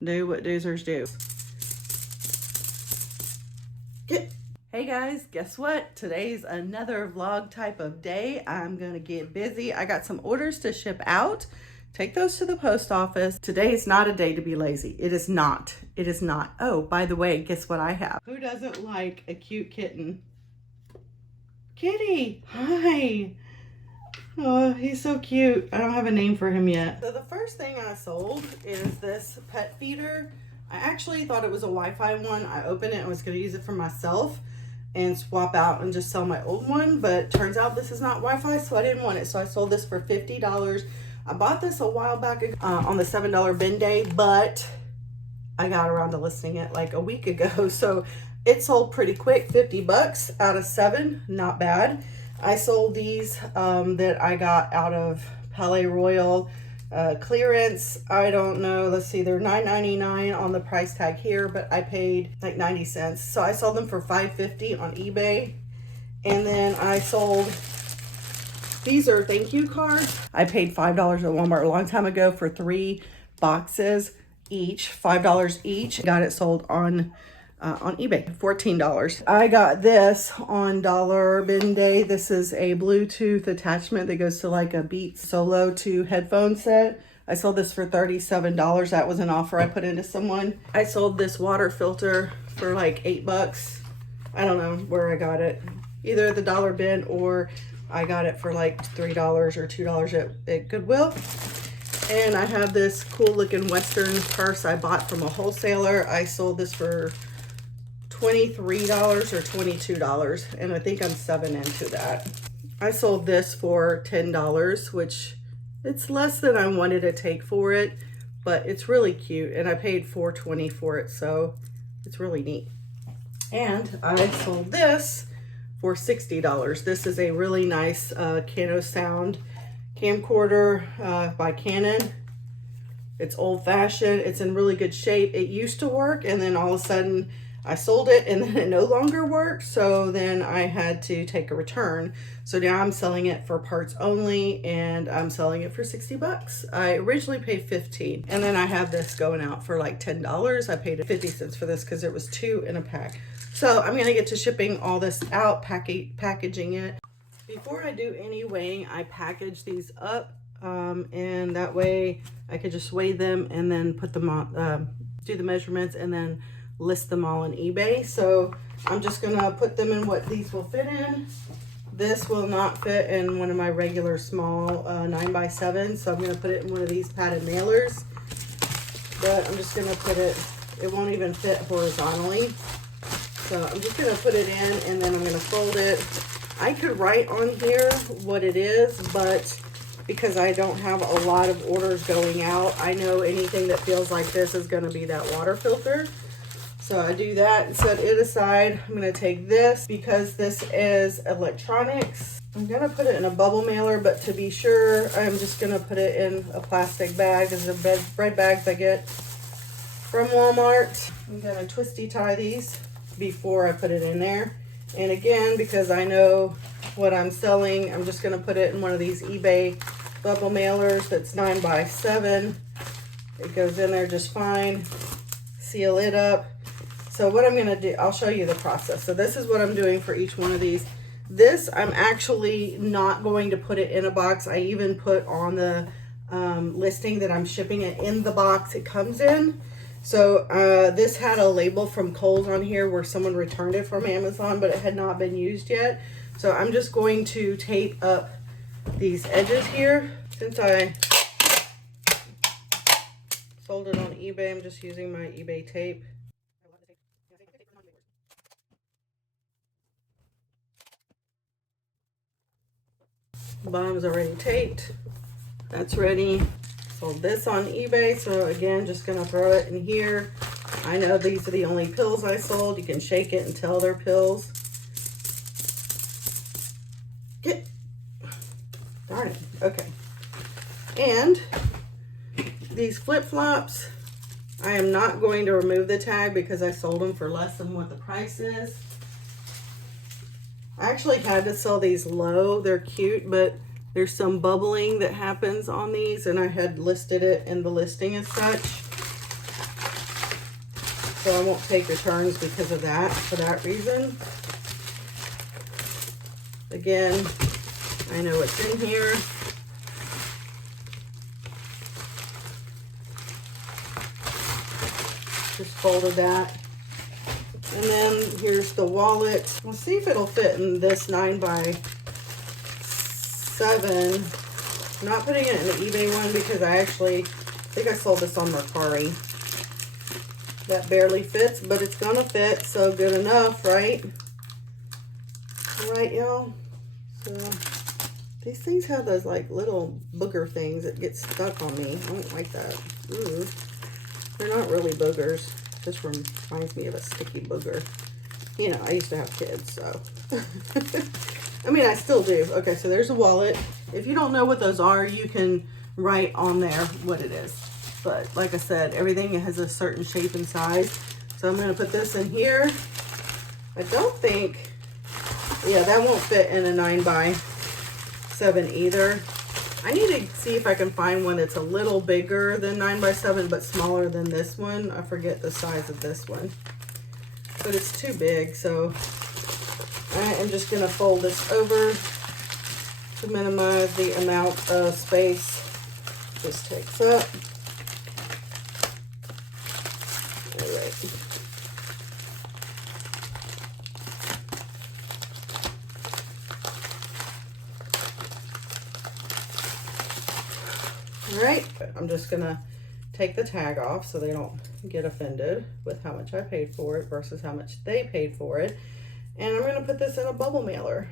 Do what doozers do. Hey guys, guess what? Today's another vlog type of day. I'm gonna get busy. I got some orders to ship out. Take those to the post office. Today is not a day to be lazy. It is not. It is not. Oh, by the way, guess what I have? Who doesn't like a cute kitten? Kitty, hi. Oh, he's so cute. I don't have a name for him yet. So the first thing I sold is this pet feeder. I actually thought it was a Wi-Fi one. I opened it and was gonna use it for myself and swap out and just sell my old one, but turns out this is not Wi-Fi, so I didn't want it. So I sold this for $50. I bought this a while back on the $7 bin day, but I got around to listing it like a week ago. So it sold pretty quick, 50 bucks out of 7, not bad. I sold these that I got out of Palais Royal clearance. I don't know, let's see, they're $9.99 on the price tag here, but I paid like 90 cents. So I sold them for $5.50 on eBay. And then I sold, these are thank you cards. I paid $5 at Walmart a long time ago for 3 boxes each, $5 each. Got it sold on eBay, $14. I got this on dollar bin day. This is a Bluetooth attachment that goes to like a Beats Solo 2 headphone set. I sold this for $37. That was an offer I put into someone. I sold this water filter for like 8 bucks. I don't know where I got it. Either at the dollar bin or I got it for like $3 or $2 at Goodwill. And I have this cool looking Western purse I bought from a wholesaler. I sold this for $23 or $22, and I think I'm 7 into that. I sold this for $10, which it's less than I wanted to take for it, but it's really cute, and I paid $4.20 for it, so it's really neat. And I sold this for $60. This is a really nice Cano Sound camcorder by Canon. It's old-fashioned. It's in really good shape. It used to work, and then all of a sudden I sold it and then it no longer worked, so then I had to take a return. So now I'm selling it for parts only, and I'm selling it for 60 bucks. I originally paid 15, and then I have this going out for like $10. I paid 50 cents for this because it was 2 in a pack. So I'm gonna get to shipping all this out, packaging it. Before I do any weighing, I package these up, and that way I could just weigh them and then put them on, do the measurements, and then list them all on eBay. So I'm just gonna put them in what these will fit in. This will not fit in one of my regular small 9x7, so I'm gonna put it in one of these padded mailers. But I'm just gonna put it, it won't even fit horizontally. So I'm just gonna put it in, and then I'm gonna fold it. I could write on here what it is, but because I don't have a lot of orders going out, I know anything that feels like this is gonna be that water filter. So I do that and set it aside. I'm gonna take this because this is electronics. I'm gonna put it in a bubble mailer, but to be sure, I'm just gonna put it in a plastic bag. These are bread bags I get from Walmart. I'm gonna twisty tie these before I put it in there. And again, because I know what I'm selling, I'm just gonna put it in one of these eBay bubble mailers that's 9x7. It goes in there just fine. Seal it up. So what I'm gonna do, I'll show you the process. So this is what I'm doing for each one of these. This, I'm actually not going to put it in a box. I even put on the listing that I'm shipping it in the box it comes in. So this had a label from Kohl's on here where someone returned it from Amazon, but it had not been used yet. So I'm just going to tape up these edges here. Since I sold it on eBay, I'm just using my eBay tape. Bottom's already taped. That's ready. Sold this on eBay, so again, just gonna throw it in here. I know these are the only pills I sold. You can shake it and tell they're pills. Darn it. Okay. And these flip-flops, I am not going to remove the tag because I sold them for less than what the price is. I actually had to sell these low. They're cute, but there's some bubbling that happens on these, and I had listed it in the listing as such. so I won't take returns because of that, for that reason. Again, I know what's in here. Just folded that. And then here's the wallet. We'll see if it'll fit in this 9x7. I'm not putting it in the eBay one because I think I sold this on Mercari. That barely fits, but it's gonna fit, so good enough, right? Right, y'all? So these things have those like little booger things that get stuck on me. I don't like that. Ooh. They're not really boogers. Just reminds me of a sticky booger. You know, I used to have kids, so. I mean, I still do. Okay, so there's a wallet. If you don't know what those are, you can write on there what it is. But like I said, everything has a certain shape and size. So I'm going to put this in here. I don't think, yeah, that won't fit in a 9x7 either. I need to see if I can find one that's a little bigger than 9x7 but smaller than this one. I forget the size of this one, but it's too big, so I am just going to fold this over to minimize the amount of space this takes up. All right. All right, I'm just gonna take the tag off so they don't get offended with how much I paid for it versus how much they paid for it. And I'm gonna put this in a bubble mailer.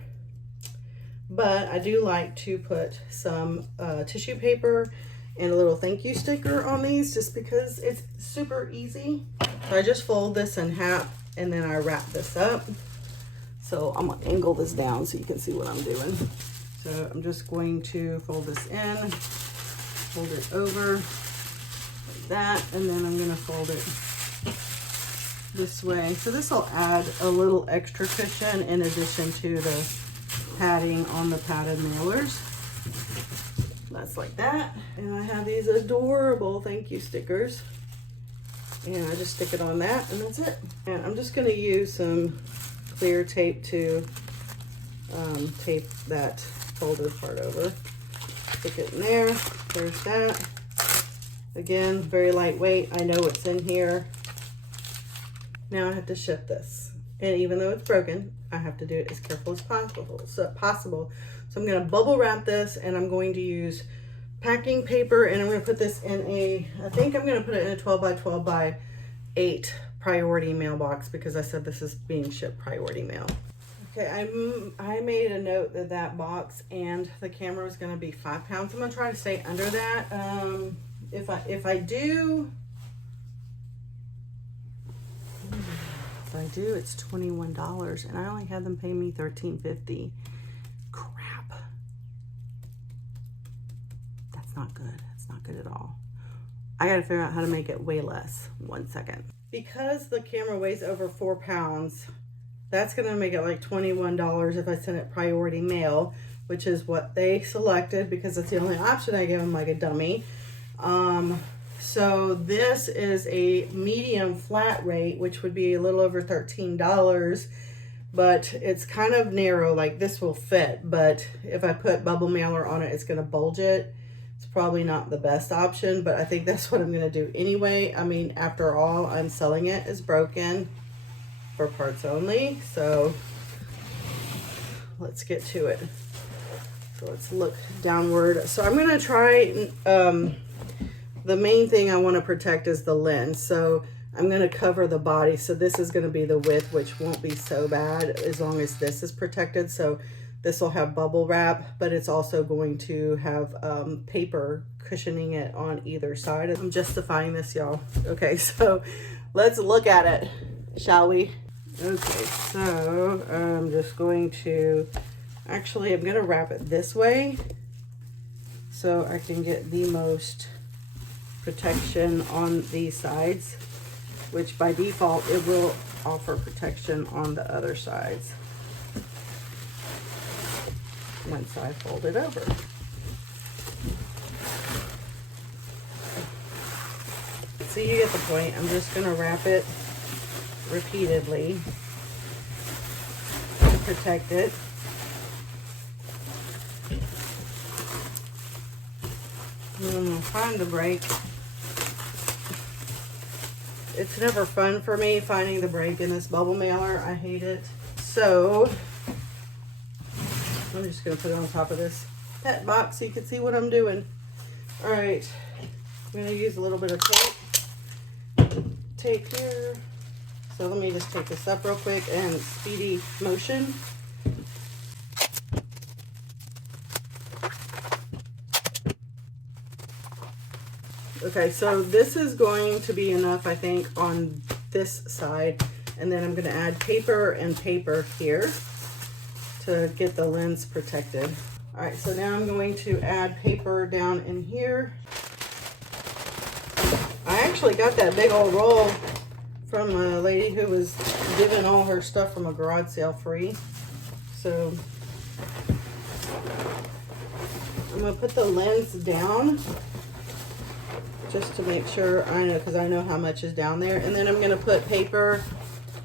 But I do like to put some tissue paper and a little thank you sticker on these just because it's super easy. So I just fold this in half and then I wrap this up. So I'm gonna angle this down so you can see what I'm doing. So I'm just going to fold this in, fold it over like that, and then I'm gonna fold it this way. So this will add a little extra cushion in addition to the padding on the padded mailers. That's like that. And I have these adorable thank you stickers. And I just stick it on that and that's it. And I'm just gonna use some clear tape to tape that folded part over. Stick it in there. There's that. Again, very lightweight. I know what's in here. Now I have to ship this. And even though it's broken, I have to do it as careful as possible. So I'm going to bubble wrap this and I'm going to use packing paper and I'm going to put this in a, I think I'm going to put it in a 12 by 12 by 8 priority mailbox because I said this is being shipped priority mail. Okay, I made a note that that box and the camera was going to be 5 pounds. I'm going to try to stay under that. If I do, it's $21 and I only had them pay me $13.50. Crap. That's not good. That's not good at all. I gotta figure out how to make it way less. 1 second. Because the camera weighs over 4 pounds, that's gonna make it like $21 if I send it priority mail, which is what they selected because it's the only option. I gave them like a dummy. So this is a medium flat rate, which would be a little over $13, but it's kind of narrow, like this will fit, but if I put bubble mailer on it, it's going to bulge it. It's probably not the best option, but I think that's what I'm going to do anyway. I mean, after all, I'm selling it as broken for parts only, so let's get to it. So let's look downward. So I'm going to try, the main thing I want to protect is the lens. So I'm going to cover the body. So this is going to be the width, which won't be so bad as long as this is protected. So this will have bubble wrap, but it's also going to have paper cushioning it on either side. I'm justifying this, y'all. Okay, so let's look at it, shall we? Okay, so I'm just going to, actually, I'm going to wrap it this way so I can get the most protection on these sides, which by default it will offer protection on the other sides once I fold it over. So you get the point. I'm just going to wrap it repeatedly to protect it. I'm gonna find the break. It's never fun for me finding the break in this bubble mailer. I hate it. So I'm just gonna put it on top of this pet box so you can see what I'm doing. All right, I'm gonna use a little bit of tape here. So let me just take this up real quick and speedy motion. Okay, so this is going to be enough, I think, on this side. And then I'm going to add paper and paper here to get the lens protected. All right, so now I'm going to add paper down in here. I actually got that big old roll from a lady who was giving all her stuff from a garage sale free. So I'm going to put the lens down just to make sure I know, because I know how much is down there. And then I'm going to put paper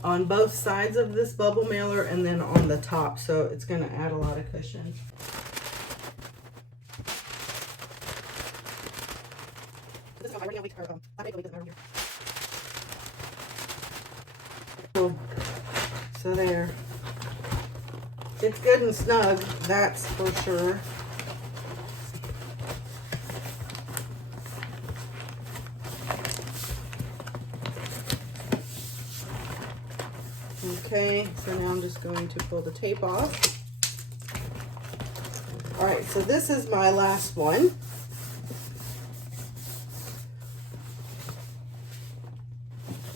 on both sides of this bubble mailer and then on the top, so it's going to add a lot of cushion. So there. It's good and snug, that's for sure. Okay, so now I'm just going to pull the tape off. All right, so this is my last one.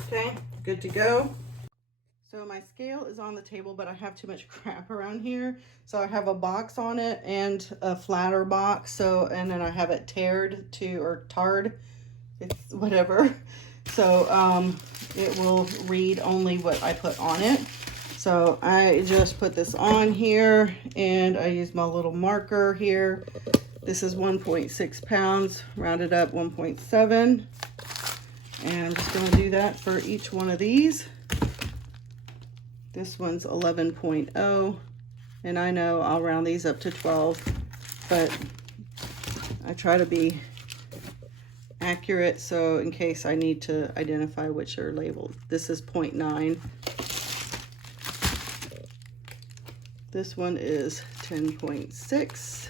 Okay, good to go. So my scale is on the table, but I have too much crap around here. So I have a box on it and a flatter box. So, and then I have it tarred or tarred, it's whatever. So it will read only what I put on it. So I just put this on here and I use my little marker here. This is 1.6 pounds, rounded up 1.7. And I'm just going to do that for each one of these. This one's 11.0, and I know I'll round these up to 12, but I try to be accurate, so in case I need to identify which are labeled. This is 0.9. This one is 10.6.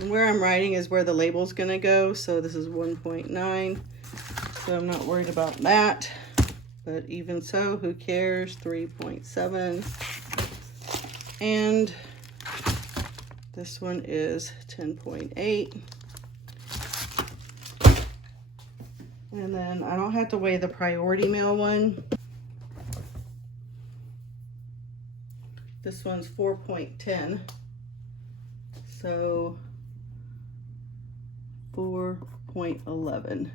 And where I'm writing is where the label's gonna go, so this is 1.9, so I'm not worried about that. But even so, who cares? 3.7. And this one is 10.8. And then I don't have to weigh the priority mail one. This one's 4.10. So 4.11.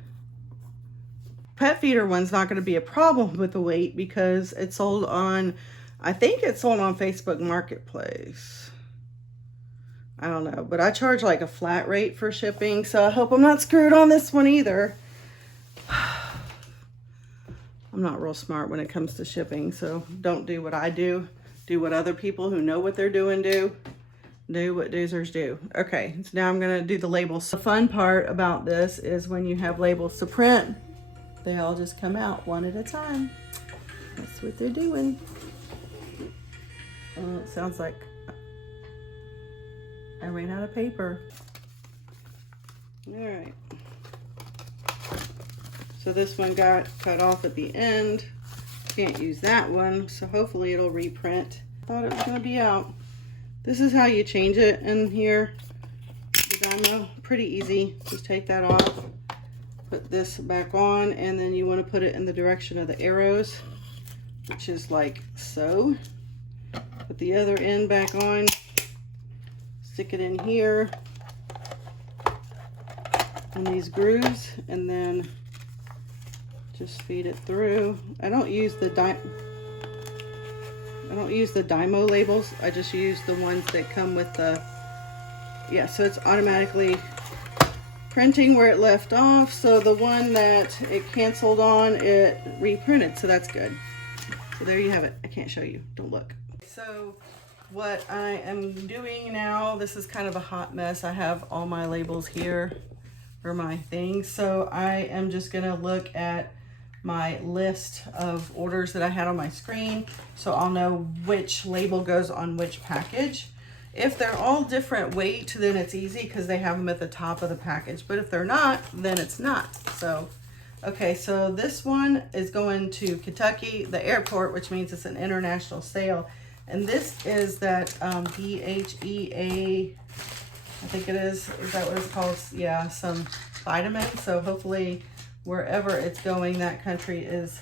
Pet feeder one's not going to be a problem with the weight because it's sold on, I think it's sold on Facebook Marketplace. I don't know, but I charge like a flat rate for shipping, so I hope I'm not screwed on this one either. I'm not real smart when it comes to shipping, so don't do what I do. Do what other people who know what they're doing do. Do what doozers do. Okay, so now I'm going to do the labels. The fun part about this is when you have labels to print, they all just come out one at a time. That's what they're doing. It sounds like I ran out of paper. All right. So this one got cut off at the end. Can't use that one, so hopefully it'll reprint. Thought it was gonna be out. This is how you change it in here. The dyno, pretty easy. Just take that off. Put this back on, and then you want to put it in the direction of the arrows, which is like so. Put the other end back on, stick it in here in these grooves, and then just feed it through. I don't use the Dymo labels. I just use the ones that come with the, yeah, so it's automatically printing where it left off. So the one that it canceled on, it reprinted. So that's good. So there you have it. I can't show you. Don't look. So what I am doing now, this is kind of a hot mess. I have all my labels here for my things. So I am just going to look at my list of orders that I had on my screen, so I'll know which label goes on which package. If they're all different weight, then it's easy because they have them at the top of the package. But if they're not, then it's not. So, okay, so this one is going to Kentucky, the airport, which means it's an international sale. And this is that DHEA, I think it is that what it's called? Yeah, some vitamin. So hopefully wherever it's going, that country is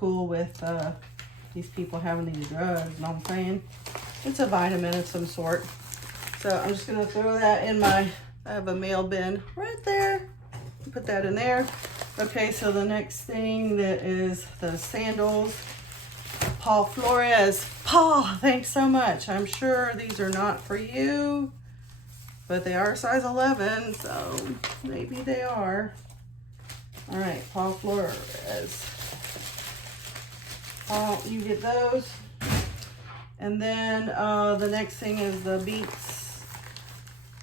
cool with these people having these drugs, you know what I'm saying? It's a vitamin of some sort. So I'm just gonna throw that in my, I have a mail bin right there. Put that in there. Okay, so the next thing that is the sandals. Paul Flores. Paul, thanks so much. I'm sure these are not for you, but they are size 11, so maybe they are. All right, Paul Flores. Paul, you get those. And then the next thing is the Beats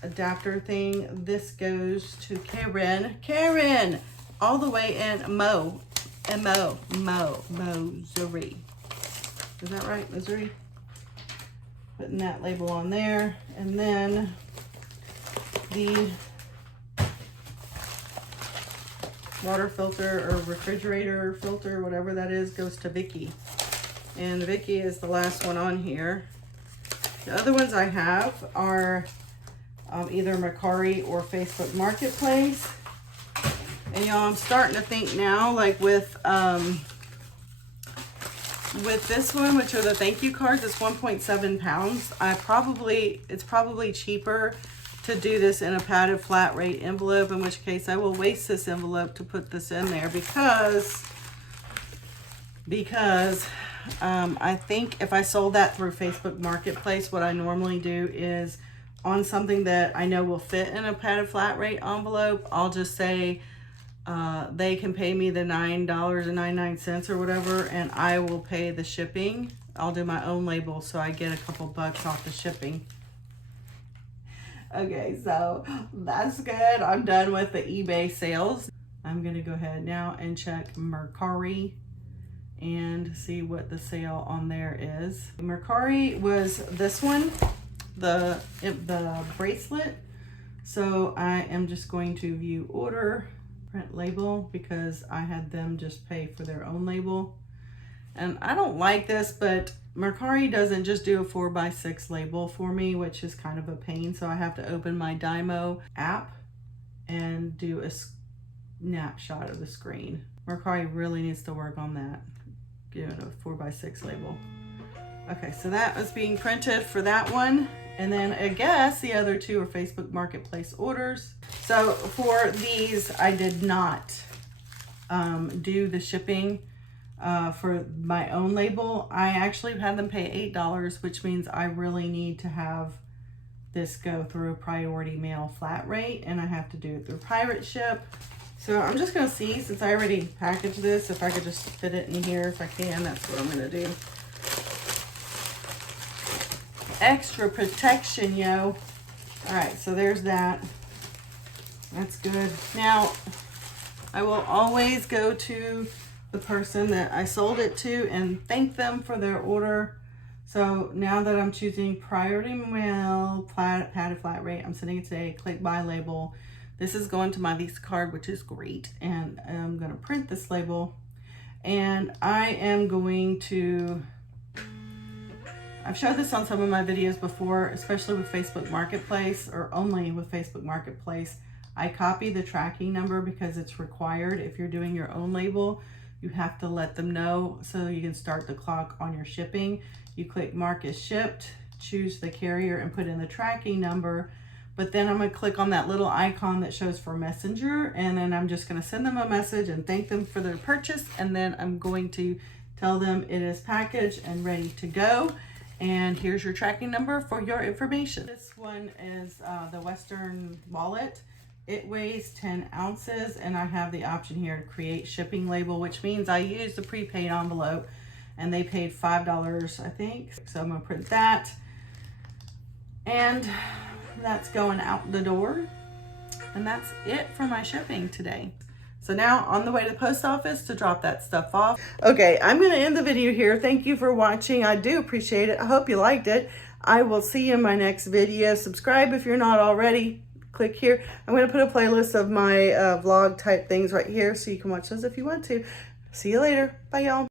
adapter thing. This goes to Karen. Karen, all the way in Missouri. Is that right, Missouri? Putting that label on there. And then the water filter or refrigerator filter, whatever that is, goes to Vicky. And Vicky is the last one on here. The other ones I have are either Mercari or Facebook Marketplace. And y'all, I'm starting to think now, like with this one, which are the thank you cards, it's 1.7 pounds. It's probably cheaper to do this in a padded flat rate envelope, in which case I will waste this envelope to put this in there because I think if I sold that through Facebook Marketplace, what I normally do is on something that I know will fit in a padded flat rate envelope, I'll just say they can pay me the $9.99 or whatever, and I will pay the shipping. I'll do my own label so I get a couple bucks off the shipping. Okay, so that's good. I'm done with the eBay sales. I'm gonna go ahead now and check Mercari and see what the sale on there is. Mercari was this one, the bracelet. So I am just going to view order, print label, because I had them just pay for their own label. And I don't like this, but Mercari doesn't just do a 4x6 label for me, which is kind of a pain. So I have to open my Dymo app and do a snapshot of the screen. Mercari really needs to work on that, giving a 4x6 label. Okay, so that was being printed for that one. And then I guess the other two are Facebook Marketplace orders. So for these, I did not do the shipping for my own label. I actually had them pay $8, which means I really need to have this go through priority mail flat rate, and I have to do it through pirate ship. So I'm just gonna see, since I already packaged this, if I could just fit it in here. If I can, that's what I'm gonna do. Extra protection, yo. All right, so there's that. That's good. Now, I will always go to the person that I sold it to and thank them for their order. So now that I'm choosing priority mail, padded flat rate, I'm sending it today, click buy label. This is going to my Visa card, which is great. And I'm gonna print this label. And I am going to, I've showed this on some of my videos before, especially with Facebook Marketplace, or only with Facebook Marketplace. I copy the tracking number because it's required. If you're doing your own label, you have to let them know so you can start the clock on your shipping. You click mark as shipped, choose the carrier, and put in the tracking number. But then I'm gonna click on that little icon that shows for messenger, and then I'm just gonna send them a message and thank them for their purchase. And then I'm going to tell them it is packaged and ready to go. And here's your tracking number for your information. This one is the Western wallet. It weighs 10 ounces, and I have the option here to create shipping label, which means I used the prepaid envelope, and they paid $5, I think. So I'm gonna print that, and that's going out the door. And that's it for my shipping today. So now on the way to the post office to drop that stuff off. Okay, I'm gonna end the video here. Thank you for watching. I do appreciate it. I hope you liked it. I will see you in my next video. Subscribe if you're not already. Click here. I'm gonna put a playlist of my vlog type things right here so you can watch those if you want to. See you later. Bye, y'all.